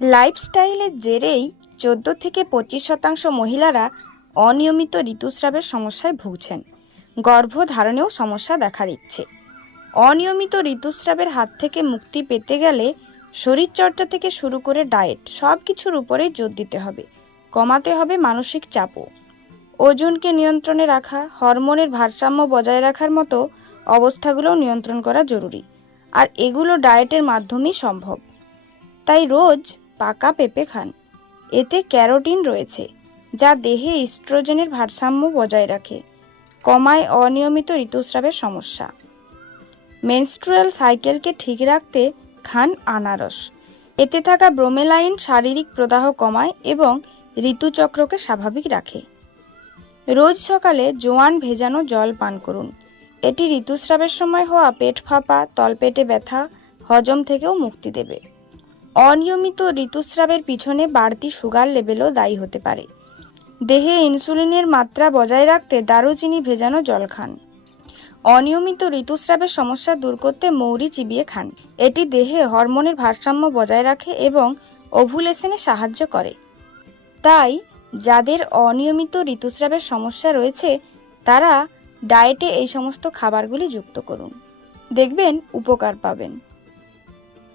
লাইফস্টাইলের জেরেই 14 থেকে 25% মহিলারা অনিয়মিত ঋতুস্রাবের সমস্যায় ভুগছেন। গর্ভধারণেও সমস্যা দেখা দিচ্ছে। অনিয়মিত ঋতুস্রাবের হাত থেকে মুক্তি পেতে গেলে শরীরচর্চা থেকে শুরু করে ডায়েট সব কিছুর উপরেই জোর দিতে হবে। কমাতে হবে মানসিক চাপও। ওজনকে নিয়ন্ত্রণে রাখা, হরমোনের ভারসাম্য বজায় রাখার মতো অবস্থাগুলোও নিয়ন্ত্রণ করা জরুরি। আর এগুলো ডায়েটের মাধ্যমেই সম্ভব। তাই রোজ পাকা পেঁপে খান। এতে ক্যারোটিন রয়েছে, যা দেহে ইস্ট্রোজেনের ভারসাম্য বজায় রাখে, কমায় অনিয়মিত ঋতুস্রাবের সমস্যা। মেনস্ট্রুয়াল সাইকেলকে ঠিক রাখতে খান আনারস। এতে থাকা ব্রোমেলাইন শারীরিক প্রদাহ কমায় এবং ঋতুচক্রকে স্বাভাবিক রাখে। রোজ সকালে জোয়ান ভেজানো জল পান করুন। এটি ঋতুস্রাবের সময় হওয়া পেট ফাঁপা, তলপেটে ব্যথা, হজম থেকেও মুক্তি দেবে। অনিয়মিত ঋতুস্রাবের পিছনে বাড়তি সুগার লেভেলও দায়ী হতে পারে। দেহে ইনসুলিনের মাত্রা বজায় রাখতে দারুচিনি ভেজানো জল খান। অনিয়মিত ঋতুস্রাবের সমস্যা দূর করতে মৌরি চিবিয়ে খান। এটি দেহে হরমোনের ভারসাম্য বজায় রাখে এবং ওভুলেশনে সাহায্য করে। তাই যাদের অনিয়মিত ঋতুস্রাবের সমস্যা রয়েছে তারা ডায়েটে এই সমস্ত খাবারগুলি যুক্ত করুন। দেখবেন উপকার পাবেন।